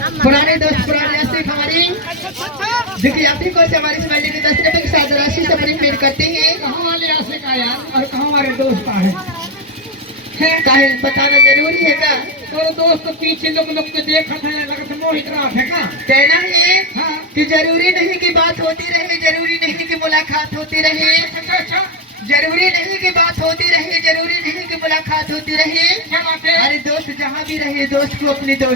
पुराने दोस्त पुराने आशिक हमारी देखिए आपकी को से हमारी स्माइली की 10 रुपए की साझा राशि से बड़ी पेड़ करते हैं। कहाँ वाले आशिक का यार और कहाँ हमारे दोस्त का है काहे बताना जरूरी है का? तो दोस्त तो पीछे लोग के देखा था लगता मोहित रात है का कहना है हाँ कि जरूरी नहीं कि बात होती रहे, जरूरी नहीं कि मुलाकात होती रहे, अच्छा जरूरी नहीं कि बात होती रहे, जरूरी नहीं कि मुलाकात होती रहे। क्या बात है अरे दोस्त जहाँ भी रहे दोस्त को अपनी दोस्त